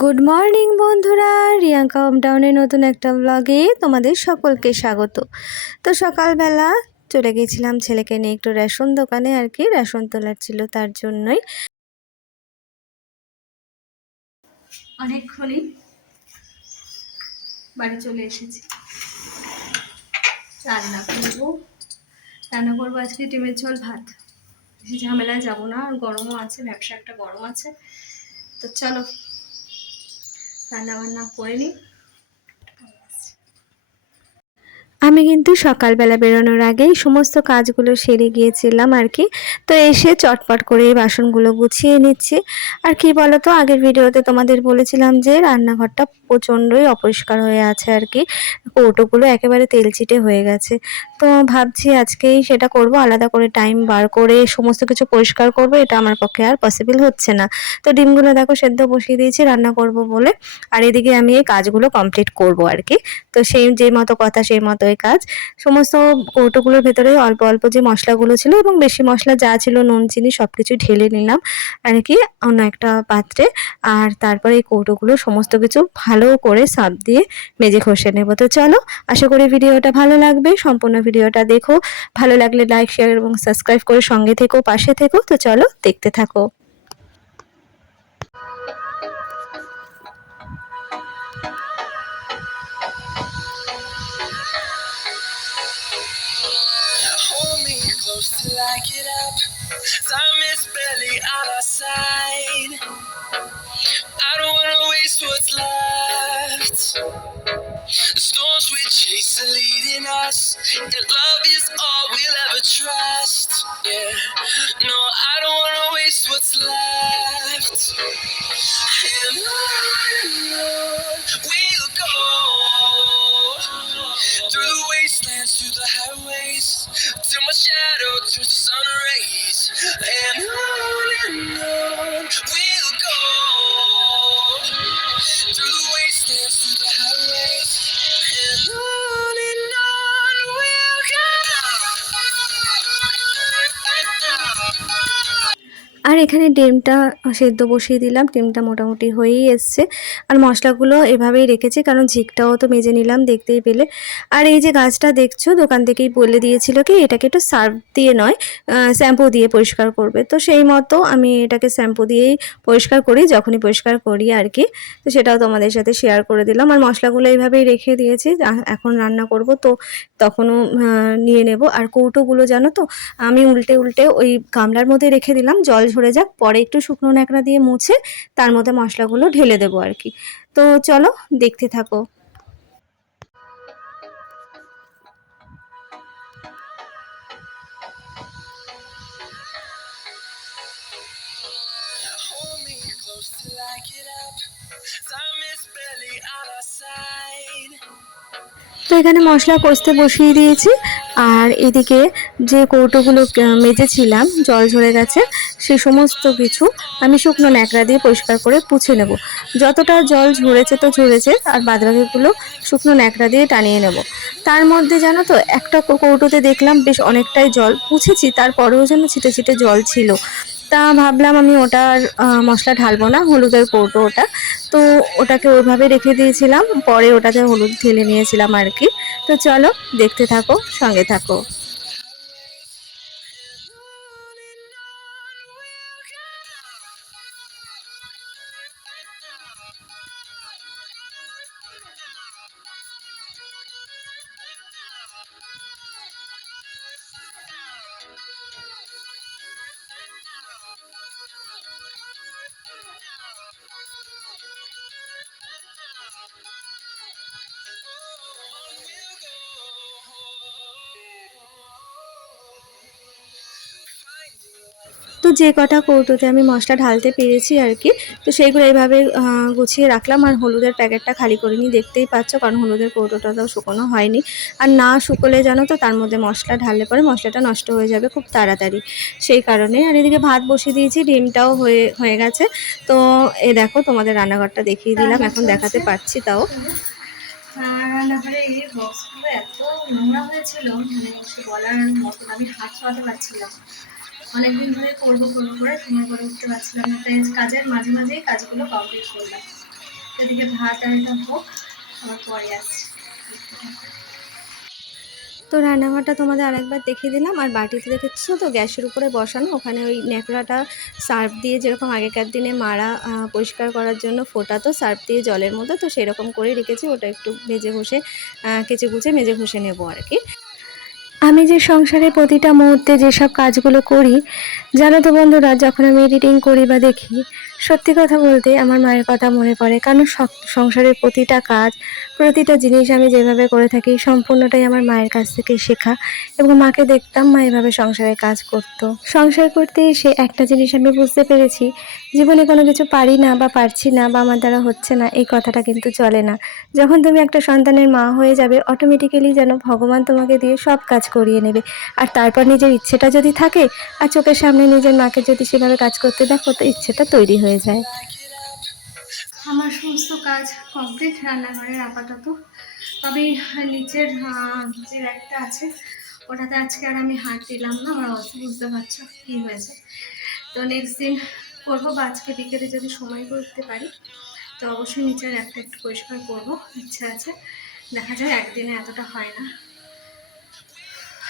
Good morning বন্ধুরা, রিয়াঙ্কা হোমটাউনের নতুন একটা ব্লগে তোমাদের সকলকে স্বাগত। তো সকালবেলা চলে গেছিলাম ছেলেকে নিয়ে একটু রেশন দোকানে, আর কি রেশন তোলার ছিল, তার জন্যই অনেকক্ষণই বাড়ি চলে এসেছি। রান্না করবো আজকে ডিমের ঝোল ভাত। বেশি ঝামেলায় যাবো না, আর গরমও আছে, ব্যবসা একটা গরম আছে। তো চলো রান্না বান্না করে নিই। আমি কিন্তু সকালবেলা বেরোনোর আগেই সমস্ত কাজগুলো সেরে গিয়েছিলাম আর কি। তো এসে চটপট করে এই বাসনগুলো গুছিয়ে নিচ্ছি। আর কি বলো তো, আগের ভিডিওতে তোমাদের বলেছিলাম যে রান্নাঘরটা প্রচণ্ডই অপরিষ্কার হয়ে আছে আর কি, কৌটোগুলো একেবারে তেলচিটে হয়ে গেছে। তো ভাবছি আজকেই সেটা করব, আলাদা করে টাইম বার করে সমস্ত কিছু পরিষ্কার করব, এটা আমার পক্ষে আর পসিবল হচ্ছে না। তো ডিমগুলো দেখো সেদ্ধ বসিয়ে দিয়েছি রান্না করব বলে, আর এদিকে আমি এই কাজগুলো কমপ্লিট করব আর কি। তো সেই যে মতো কথা সেই মতোই কাজ। সমস্ত কৌটোগুলোর ভেতরে অল্প অল্প যে মশলাগুলো ছিল এবং বেশি মশলা যা ছিল নুন চিনি সব কিছু ঢেলে নিলাম আর কি অন্য একটা পাত্রে। আর তারপরে এই কৌটোগুলো সমস্ত কিছু ভালো করে সার্ফ দিয়ে মেজে ঘষে নেব। তো চলো, আশা করি ভিডিওটা ভালো লাগবে, সম্পূর্ণ ভিডিওটা দেখো। ভালো লাগলে লাইক শেয়ার এবং সাবস্ক্রাইব করে সঙ্গে থেকো, পাশে থেকো। তো চলো দেখতে থাকো। Hold me close till I get up. Time is barely on our side. I don't wanna waste what's left. The storms we chase are leading us, and love is all we'll ever trust. Yeah, no, I don't wanna waste what's left. And on we'll go, through the wastelands, through the highways, till my shadow turns to sun rays. And on we'll go, through the wastelands, through the highways, and on we'll go. আর এখানে ডিমটা সেদ্ধ বসিয়ে দিলাম, ডিমটা মোটামুটি হয়েই এসছে। আর মশলাগুলো এভাবেই রেখেছি কারণ ঝিকটাও তো মেজে নিলাম দেখতেই পেলে। আর এই যে গাছটা দেখছো, দোকান থেকেই বলে দিয়েছিল কি এটাকে একটু সার্ফ দিয়ে নয় শ্যাম্পু দিয়ে পরিষ্কার করবে। তো সেই মতো আমি এটাকে শ্যাম্পু দিয়েই পরিষ্কার করি যখনই পরিষ্কার করি আর কি। তো সেটাও তোমাদের সাথে শেয়ার করে দিলাম। আর মশলাগুলো এইভাবেই রেখে দিয়েছি, এখন রান্না করব তো তখনও নিয়ে নেব। আর কৌটোগুলো জানো তো আমি উল্টে উল্টে ওই গামলার মধ্যে রেখে দিলাম, জল ঝরে যাক, পরে একটু শুকনো ন্যাকড়া দিয়ে মুছে তার মধ্যে মশলাগুলো ঢেলে দেবো আর কি। তো চলো দেখতে থাকো। Hold me close till I get up. Time is barely on our side. তো এখানে মশলা কষতে বসিয়ে দিয়েছি। আর এদিকে যে কৌটোগুলো মেজেছিলাম জল ঝরে গেছে, সে সমস্ত কিছু আমি শুকনো ন্যাকড়া দিয়ে পরিষ্কার করে পুছে নেব। যতটা জল ঝরেছে তো ঝরেছে, আর বাদবাকিগুলো শুকনো ন্যাকড়া দিয়ে টানিয়ে নেব। তার মধ্যে জানো তো একটা কৌটোতে দেখলাম বেশ অনেকটাই জল, পুছেছি তারপরেও যেন ছিটে ছিটে জল ছিল। তা ভাবলাম আমি ওটার মশলা ঢালবো না, হলুদের কৌটো ওটা। তো ওটাকে ওইভাবে রেখে দিয়েছিলাম, পরে ওটাতে হলুদ ঢেলে নিয়েছিলাম আর কি। তো চলো দেখতে থাকো, সঙ্গে থাকো। তো যে কটা কৌটোতে আমি মশলা ঢালতে পেরেছি আর কি, তো সেইগুলো এইভাবে গুছিয়ে রাখলাম। আর হলুদের প্যাকেটটা খালি করিনি, দেখতেই পাচ্ছ, কারণ হলুদের কৌটোটাও শুকনো হয়নি। আর না শুকোলে জানো তো তার মধ্যে মশলা ঢাললে পরে মশলাটা নষ্ট হয়ে যাবে খুব তাড়াতাড়ি, সেই কারণে। আর এদিকে ভাত বসিয়ে দিয়েছি, ডিমটাও হয়ে হয়ে গেছে। তো এই দেখো তোমাদের রান্নাঘরটা দেখিয়ে দিলাম, এখন দেখাতে পারছি তাও। রান্নাঘরে এই বক্সগুলো এত নোংরা হয়েছিল, মানে কিছু বলার মতন, আমি হাত ছোঁয়াতে পারছিলাম। অনেকদিন ধরে করবো করবো করে সময় করে উঠতে পারছিলাম না, তাই কাজের মাঝে মাঝেই কাজগুলো কমপ্লিট করলাম। এদিকে ভাত আনটা হোক, আবার পরে আসছি। তো রান্নাঘরটা তোমাদের আরেকবার দেখিয়ে দিলাম। আর বাটিতে দেখেছো তো গ্যাসের উপরে বসানো, ওখানে ওই ন্যাকড়াটা সার্ফ দিয়ে যেরকম আগেকার দিনে মারা পরিষ্কার করার জন্য ফোটাতো সার্ফ দিয়ে জলের মধ্যে, তো সেরকম করে রেখেছি। ওটা একটু ভেজে ঘষে কেচে কুচে মেজে ঘষে নেবো আর কি। আমি যে সংসারের প্রতিটা মুহূর্তে যেসব কাজগুলো করি, জানো তো বন্ধুরা, যখন আমি এডিটিং করি বা দেখি, সত্যি কথা বলতে আমার মায়ের কথা মনে পড়ে। কারণ সংসারের প্রতিটা কাজ, প্রতিটা জিনিস আমি যেভাবে করে থাকি সম্পূর্ণটাই আমার মায়ের কাছ থেকে শেখা। এবং মাকে দেখতাম মা এভাবে সংসারের কাজ করতো। সংসার করতে এসে একটা জিনিস আমি বুঝতে পেরেছি, জীবনে কোনো কিছু পারি না বা পারছি না বা আমার দ্বারা হচ্ছে না, এই কথাটা কিন্তু চলে না। যখন তুমি একটা সন্তানের মা হয়ে যাবে, অটোমেটিক্যালি যেন ভগবান তোমাকে দিয়ে সব কাজ করিয়ে নেবে। আর তারপর নিজের ইচ্ছেটা যদি থাকে আর চোখের সামনে নিজের মাকে যদি সেভাবে কাজ করতে দেখো, তো ইচ্ছেটা তৈরি হয়ে যায়। আমার সমস্ত কাজ কমপ্লিট রান্নাঘরের আপাতত। তবে নিচের যে একটা আছে, ওটাতে আজকে আর আমি হাত দিলাম না। আমার অবস্থা বুঝতে পারছো কী হয়েছে। তো নেক্সট দিন করবো, বা আজকে বিকেলে যদি সময় করতে পারি তো অবশ্যই নিচের একটা একটু পরিষ্কার করবো, ইচ্ছা আছে। দেখা যায় একদিনে এতটা হয় না,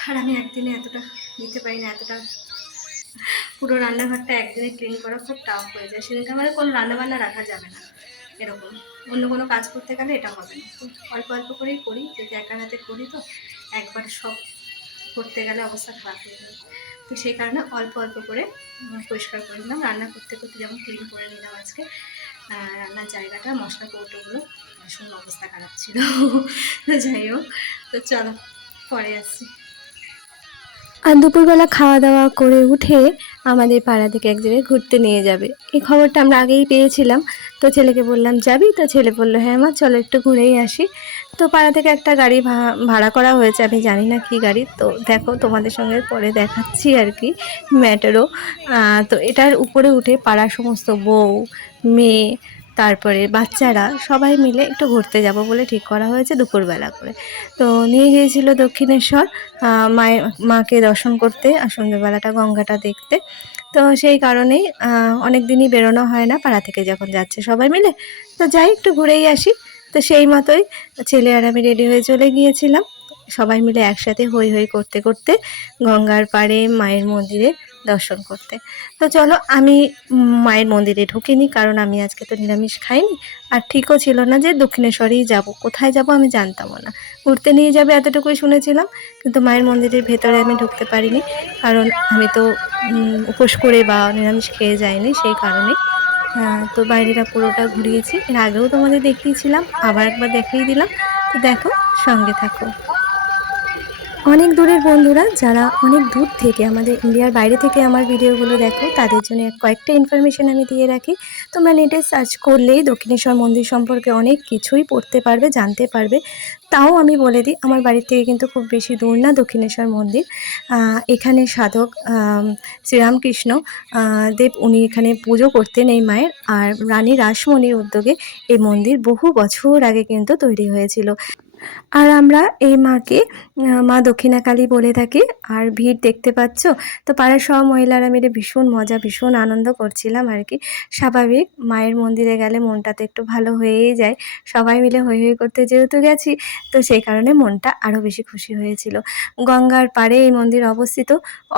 আর আমি একদিনে এতটা দিতে পারি না। এতটা পুরো রান্নাঘরটা একদিনে ক্লিন করা খুব টাফ হয়ে যায়। সেদিনকে আমাদের কোনো রান্নাবান্না রাখা যাবে না, এরকম অন্য কোনো কাজ করতে গেলে এটা হবে না। তো অল্প অল্প করেই করি, যদি একা হাতে করি তো একবার সব করতে গেলে অবস্থা খারাপ হয়ে যাবে। তো সেই কারণে অল্প অল্প করে পরিষ্কার করে নিলাম। রান্না করতে করতে যেমন ক্লিন করে নিলাম আজকে রান্নার জায়গাটা, মশলা কৌটোগুলো, ভীষণ অবস্থা খারাপ ছিল। তো যাই হোক, তো চলো পরে আসছি। আর দুপুরবেলা খাওয়া দাওয়া করে উঠে আমাদের পাড়া থেকে এক জায়গায় ঘুরতে নিয়ে যাবে, এই খবরটা আমরা আগেই পেয়েছিলাম। তো ছেলেকে বললাম যাবি? তো ছেলে বললো হ্যাঁ মা চলো একটু ঘুরেই আসি। তো পাড়া থেকে একটা গাড়ি ভাড়া করা হয়েছে, আমি জানি না কী গাড়ি। তো দেখো তোমাদের সঙ্গে পরে দেখাচ্ছি আর কি, ম্যাটারও। তো এটার উপরে উঠে পাড়ার সমস্ত বউ, মেয়ে, তারপরে বাচ্চারা সবাই মিলে একটু ঘুরতে যাব বলে ঠিক করা হয়েছে দুপুরবেলা করে। তো নিয়ে গিয়েছিল দক্ষিণেশ্বর মাকে দর্শন করতে আর সন্ধ্যেবেলাটা গঙ্গাটা দেখতে। তো সেই কারণেই অনেক দিনই বেরোনো হয় না পাড়া থেকে যখন যাচ্ছে সবাই মিলে। তো যাই একটু ঘুরেই আসি। তো সেই মতোই ছেলে আর আমি রেডি হয়ে চলে গিয়েছিলাম, সবাই মিলে একসাথে হই হই করতে করতে গঙ্গার পাড়ে মায়ের মন্দিরে দর্শন করতে। তো চলো, আমি মায়ের মন্দিরে ঢুকিনি, কারণ আমি আজকে তো নিরামিষ খাইনি। আর ঠিকও ছিল না যে দক্ষিণেশ্বরেই যাব, কোথায় যাব আমি জানতামও না। ঘুরতে নিয়ে যাবে এতটুকুই শুনেছিলাম, কিন্তু মায়ের মন্দিরের ভেতরে আমি ঢুকতে পারিনি, কারণ আমি তো উপোস করে বা নিরামিষ খেয়ে যাইনি, সেই কারণে। তো বাইরেটা পুরোটা ঘুরিয়েছি, এর আগেও তোমাদের দেখিয়েছিলাম, আবার একবার দেখিয়ে দিলাম। তো দেখো, সঙ্গে থাকো। অনেক দূরের বন্ধুরা যারা অনেক দূর থেকে আমাদের ইন্ডিয়ার বাইরে থেকে আমার ভিডিওগুলো দেখো, তাদের জন্য কয়েকটা ইনফরমেশান আমি দিয়ে রাখি। তোমরা নেটে সার্চ করলেই দক্ষিণেশ্বর মন্দির সম্পর্কে অনেক কিছুই পড়তে পারবে, জানতে পারবে। তাও আমি বলে দিই, আমার বাড়ির থেকে কিন্তু খুব বেশি দূর না দক্ষিণেশ্বর মন্দির। এখানে সাধক শ্রীরামকৃষ্ণ দেব, উনি এখানে পুজো করতেন এই মায়ের। আর রানী রাসমণির উদ্যোগে এই মন্দির বহু বছর আগে কিন্তু তৈরি হয়েছিল। আর আমরা এই মাকে মা দক্ষিণাকালী বলে থাকি। আর ভিড় দেখতে পাচ্ছ, তো পাড়ার সব মহিলারা মিলে ভীষণ মজা, ভীষণ আনন্দ করছিলাম আর কি। স্বাভাবিক, মায়ের মন্দিরে গেলে মনটা তো একটু ভালো হয়েই যায়। সবাই মিলে হই হই করতে যেহেতু গেছি, তো সেই কারণে মনটা আরও বেশি খুশি হয়েছিল। গঙ্গার পাড়ে এই মন্দির অবস্থিত,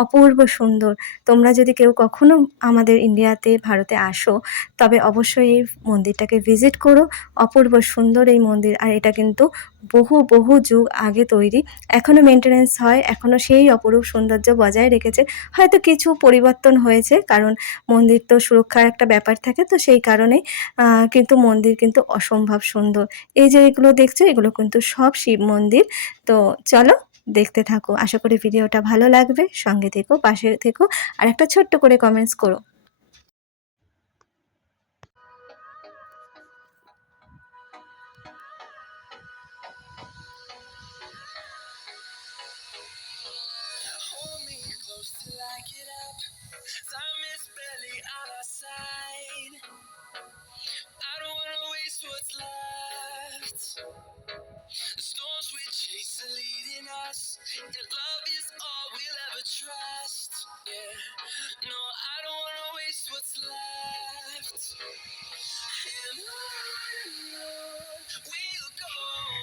অপূর্ব সুন্দর। তোমরা যদি কেউ কখনো আমাদের ইন্ডিয়াতে, ভারতে আসো, তবে অবশ্যই এই মন্দিরটাকে ভিজিট করো। অপূর্ব সুন্দর এই মন্দির, আর এটা কিন্তু বহু বহু যুগ আগে তৈরি। এখনও মেনটেন্যান্স হয়, এখনও সেই অপরূপ সৌন্দর্য বজায় রেখেছে। হয়তো কিছু পরিবর্তন হয়েছে, কারণ মন্দির তো সুরক্ষার একটা ব্যাপার থাকে, তো সেই কারণেই কিন্তু মন্দির কিন্তু অসম্ভব সুন্দর। এই যে এগুলো দেখছো, এগুলো কিন্তু সব শিব মন্দির। তো চলো দেখতে থাকো, আশা করি ভিডিওটা ভালো লাগবে। সঙ্গে থেকো, পাশে থেকো, আর একটা ছোট্ট করে কমেন্টস করো। Hold me close till I get up. Time is barely on our side. I don't wanna waste what's left. The storms we chase are leading us, and love is all we'll ever trust. Yeah, no, I don't wanna waste what's left. And on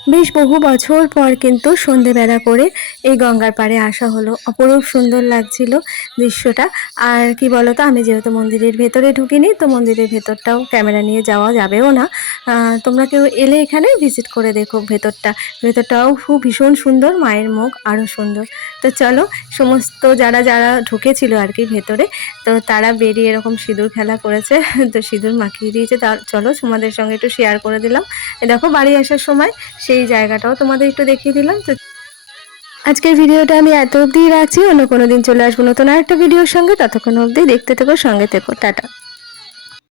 বেশ বহু বছর পর কিন্তু সন্ধেবেলা করে এই গঙ্গার পাড়ে আসা হলো। অপরূপ সুন্দর লাগছিল দৃশ্যটা। আর কি বলতো, আমি যেহেতু মন্দিরের ভেতরে ঢুকিনি, তো মন্দিরের ভেতরটাও ক্যামেরা নিয়ে যাওয়া যাবেও না। তোমরা কেউ এলে এখানে ভিজিট করে দেখো ভেতরটা। ভেতরটাও খুব ভীষণ সুন্দর, মায়ের মুখ আরও সুন্দর। তো চলো, সমস্ত যারা যারা ঢুকেছিল আর কি ভেতরে, তো তারা বেরিয়ে এরকম সিঁদুর খেলা করেছে। তো সিঁদুর মাখিয়ে দিয়েছে। তা চলো তোমাদের সঙ্গে একটু শেয়ার করে দিলাম। দেখো বাড়ি আসার সময় সেই জায়গাটাও তোমাদের একটু দেখিয়ে দিলাম। তো আজকের ভিডিওটা আমি এত অবধি রাখছি, অন্য কোনো দিন চলে আসবো নতুন আরেকটা ভিডিওর সঙ্গে। ততক্ষণ অবধি দেখতে থেকো, সঙ্গে থেকো। টাটা।